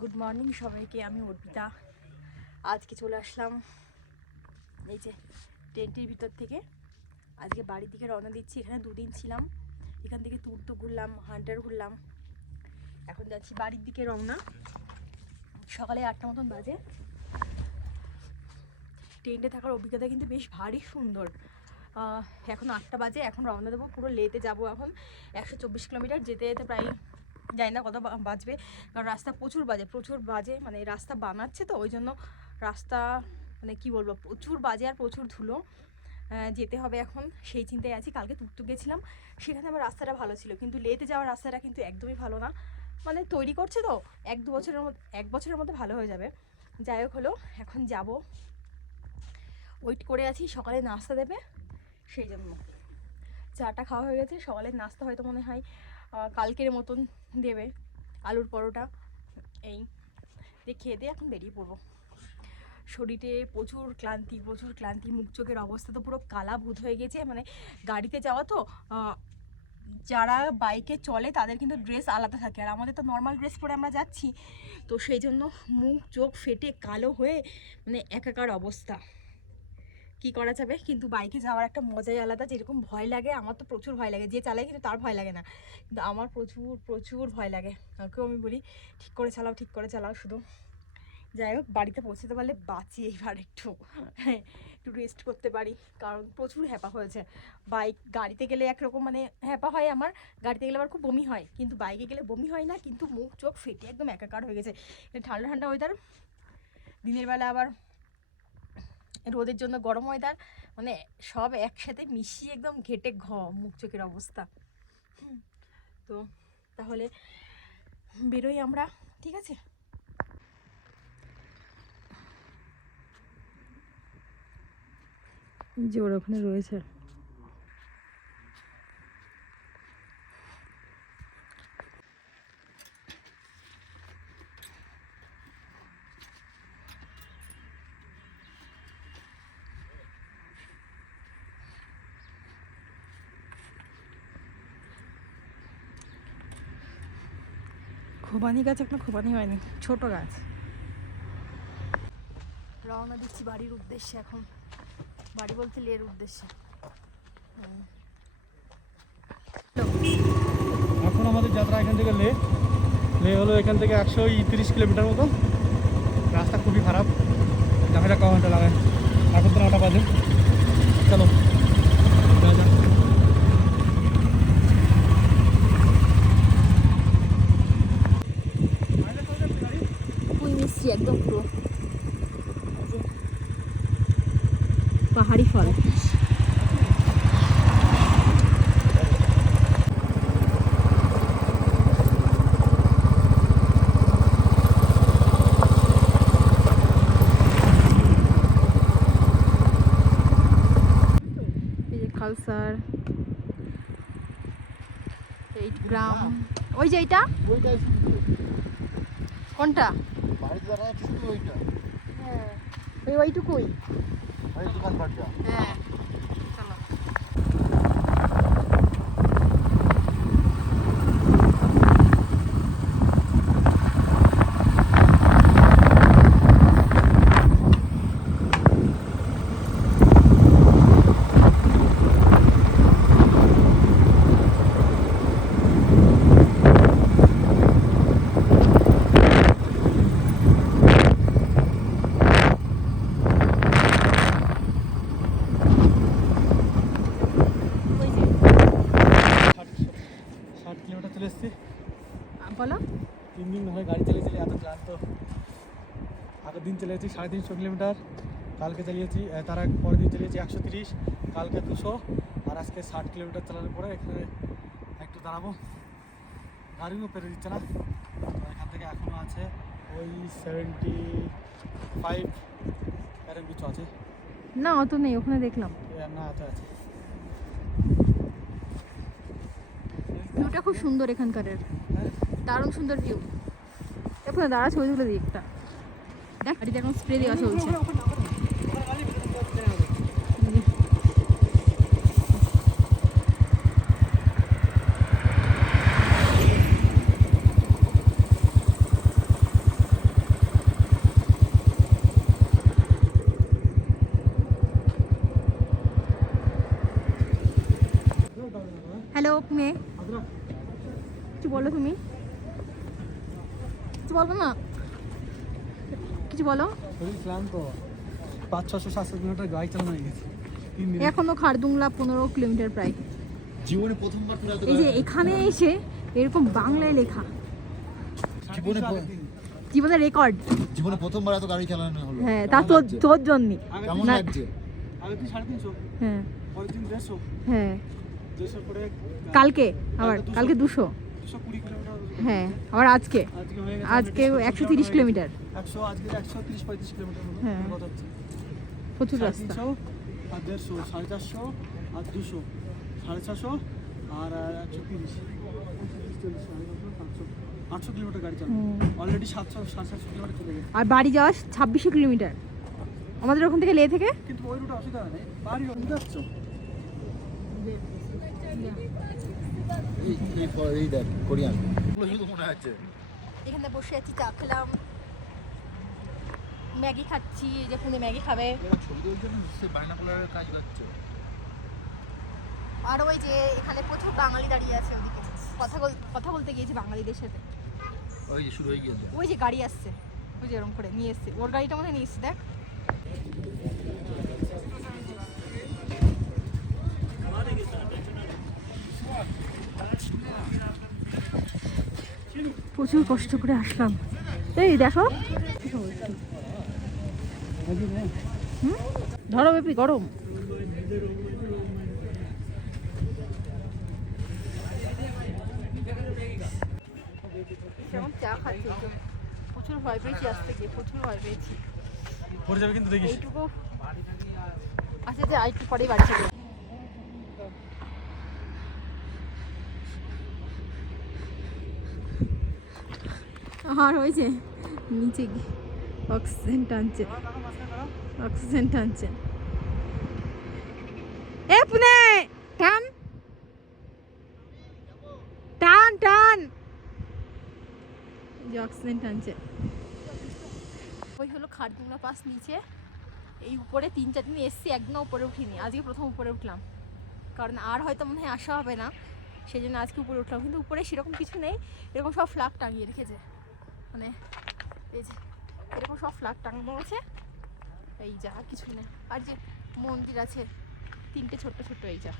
Good morning সবাইকে, আমি অর্পিতা। আজকে চলে আসলাম এই যে টেন্টের ভিতর থেকে। আজকে বাড়ির দিকে রওনা দিচ্ছি, এখানে দুদিন ছিলাম। এখান থেকে ট্যুর তো ঘুরলাম হান্টার ঘুরলাম। এখন যাচ্ছি বাড়ির দিকে রওনা। সকালে আটটা মতন বাজে। টেন্টে থাকার অভিজ্ঞতা কিন্তু বেশ ভারী সুন্দর। এখন আটটা বাজে, এখন রওনা দেবো, পুরো লেতে যাব এখন। একশো চব্বিশ কিলোমিটার যেতে যেতে প্রায় জানি না কত বাজবে, কারণ রাস্তা প্রচুর বাজে প্রচুর বাজে মানে রাস্তা বানাচ্ছে তো, ওই জন্য রাস্তা মানে কি বলব, প্রচুর বাজে আর প্রচুর ধুলো। যেতে হবে এখন, সেই চিন্তায় আছি, কালকে তুকতু গেছিলাম, সেখানে আমার রাস্তাটা ভালো ছিল, কিন্তু লেতে যাওয়ার রাস্তাটা কিন্তু একদমই ভালো না। মানে তৈরি করছে তো, এক দু বছরের মধ্যে, এক বছরের মধ্যে ভালো হয়ে যাবে। যাই হোক হলো, এখন যাব। ওয়েট করে আছি, সকালে নাস্তা দেবে, সেই জন্য। চাটা খাওয়া হয়ে গেছে, সকালের নাস্তা হয়তো মনে হয় কালকের মতন দেবে আলুর পরোটা। এই দিয়ে খেয়ে দিয়ে এখন বেরিয়ে পড়ব। শরীরে প্রচুর ক্লান্তি প্রচুর ক্লান্তি, মুখ চোখের অবস্থা তো পুরো কালা ভূত হয়ে গেছে। মানে গাড়িতে যাওয়া তো যারা বাইকে চলে তাদের কিন্তু ড্রেস আলাদা থাকে। আর আমাদের তো নর্মাল ড্রেস পরে আমরা যাচ্ছি। তো সেই জন্য মুখ চোখ ফেটে কালো হয়ে মানে একাকার অবস্থা। কি করা যাবে? কিন্তু বাইকে যাওয়ার একটা মজাই আলাদা। যেরকম ভয় লাগে আমার তো প্রচুর ভয় লাগে। যে চালায় কিন্তু তার ভয় লাগে না। কিন্তু আমার প্রচুর প্রচুর ভয় লাগে। ওকেও আমি বলি ঠিক করে চালাও ঠিক করে চালাও শুধু। যাই হোক বাড়িতে পৌঁছতে পারলে বাঁচি এবার একটু। হ্যাঁ, একটু রেস্ট করতে পারি। কারণ প্রচুর হ্যাপা হয়েছে। বাইক গাড়িতে গেলে একরকম মানে হ্যাপা হয় আমার। গাড়িতে গেলে আবার খুব বমি হয়। কিন্তু বাইকে গেলে বমি হয় না কিন্তু মুখ চোখ ফেটে একদম একাকার হয়ে গেছে। ঠান্ডা ঠান্ডা ওয়েদার দিনের বেলা আবার রোদের জন্য গরম ওয়েদার মানে সব একসাথে মিশিয়ে একদম ঘেটে ঘ, মুখ চোখের অবস্থা। তো তাহলে বেরোই আমরা, ঠিক আছে? যে ওর ওখানে রয়েছে। খোবানি গাছ এখনও খোবানি হয়নি ছোট গাছ। রওনা দিচ্ছি বাড়ির উদ্দেশ্যে এখন। বাড়ি বলতে লের উদ্দেশ্যে। হুম। এখন আমাদের যাত্রা এখান থেকে লে। লে হলো এখান থেকে একশো তিরিশ কিলোমিটার মতো। রাস্তা খুবই খারাপ। দেখা যাক ক ঘণ্টা লাগায় এখন তো নটা বাজে। চলো যাওয়া যাক। পুঁই মিষ্টি একদম পুরো এই যে পাহাড়ি ফল। এই গ্রাম। ওই যে এইটা? কোনটা? হ্যাঁ। ওই ওইটুকুই। হ্যাঁ চলো ওই যে ষাট ষাট কিলোমিটার চলে এসেছি। বলো। তিন দিন ধরে গাড়ি চালিয়ে চালিয়ে এত ক্লান্ত। আগের দিন চালিয়েছি সাড়ে তিনশো কিলোমিটার। কালকে চালিয়েছি তার আগে পরের দিন চালিয়েছি একশো তিরিশ কালকে দুশো। আর আজকে ষাট কিলোমিটার চালানোর পরে এখানে একটু দাঁড়াবো। গাড়িও পেরে দিচ্ছে না। এখান থেকে এখনও আছে ওই সেভেন্টি ফাইভ এরকম কিছু আছে। না অত নেই ওখানে দেখলাম। না আছে আছে। ভিউটা খুব সুন্দর এখানকারের। দারুণ সুন্দর ভিউ এখন দাঁড়া, ছবি তুলে দিই একটা। দেখ এখন স্প্রে দেওয়া চলছে। বলো তুমি। কিছু বলব না? কিছু বলো। ক্লান্ত। পাঁচ ছশো সাতশো কিলোমিটার গাড়ি চালানো হয়ে গেছে। এখনও খারদুংলা পনেরো কিলোমিটার প্রায়। জীবনে প্রথমবার এই যে এখানে এসে এরকম বাংলায় লেখা। জীবনে। জীবনের রেকর্ড জীবনে প্রথমবার এত গাড়ি চালানো হলো। হ্যাঁ তা তোর তোর আগের কেমন লাগছে? হ্যাঁ। পরের দিন দেড়শো। হ্যাঁ। করে কালকে আবার কালকে দুশো। হ্যাঁ আবার আজকে? আজকে একশো তিরিশ কিলোমিটার? একশো আজকে একশো তিরিশ পঁয়ত্রিশ কিলোমিটার হ্যাঁ। প্রচুর রাস্তা। আর দেড়শো সাড়ে চারশো আর দুশো। সাড়ে ছশো আর একশো তিরিশ। আটশো কিলোমিটার গাড়ি চালানো অলরেডি সাতশো সাড়ে সাতশো কিলোমিটার চলে গেছে। আর বাড়ি যাওয়া ছাব্বিশশো কিলোমিটার। আমাদের ওখান থেকে লে থেকে? কিন্তু ওই রুটে অসুবিধা বাড়ি এই দেখ কোরিয়ান মনে এখানে বসে আছি চা খেলাম। ম্যাগি খাচ্ছি এই যে পুনে ম্যাগি খাবে। ছবি তোলার জন্য সে বাইনাকুলারের কাজ করছে আর ওই যে এখানে প্রচুর বাঙালি দাঁড়িয়ে আছে ওদিকে। কথা বল- কথা বলতে গিয়েছে বাঙালিদের সাথে। ওই যে শুরু হয়ে গিয়েছে। ওই যে গাড়ি আসছে। ওই যে এরকম করে নিয়ে এসছে। ওর গাড়িটা মনে হয় নিয়ে এসছে দেখ। প্রচুর কষ্ট করে আসলাম। এই দেখো। ধরো বেপি গরম। চা খাচ্ছি। প্রচুর ভয় পেয়েছি আসতে গিয়ে প্রচুর ভয় পেয়েছি। পড়ে যাবে কিন্তু দেখিস। এইটুকু আচ্ছা যে আরেকটু পরেই বাড়ি যাবে আর ওই যে নিচে অক্সিজেন টানছে। অক্সিজেন টানছে। এ পুনে, টান। টান টান। যে অক্সিজেন টানছে। ওই হলো খারদুংলা পাস নিচে। এই উপরে তিন চার দিন এসছি একদিনও উপরে উঠিনি। আজকে প্রথম উপরে উঠলাম। কারণ আর হয়তো মনে হয় আসা হবে না। সেই জন্য আজকে উপরে উঠলাম। কিন্তু উপরে সেরকম কিছু নেই। এরকম সব ফ্ল্যাগ টাঙিয়ে রেখেছে। মানে এই যে এরকম সব ফ্ল্যাগ টাঙানো আছে এই যা কিছু নেই। আর যে মন্দির আছে, তিনটে ছোট্ট ছোট্ট এই যা।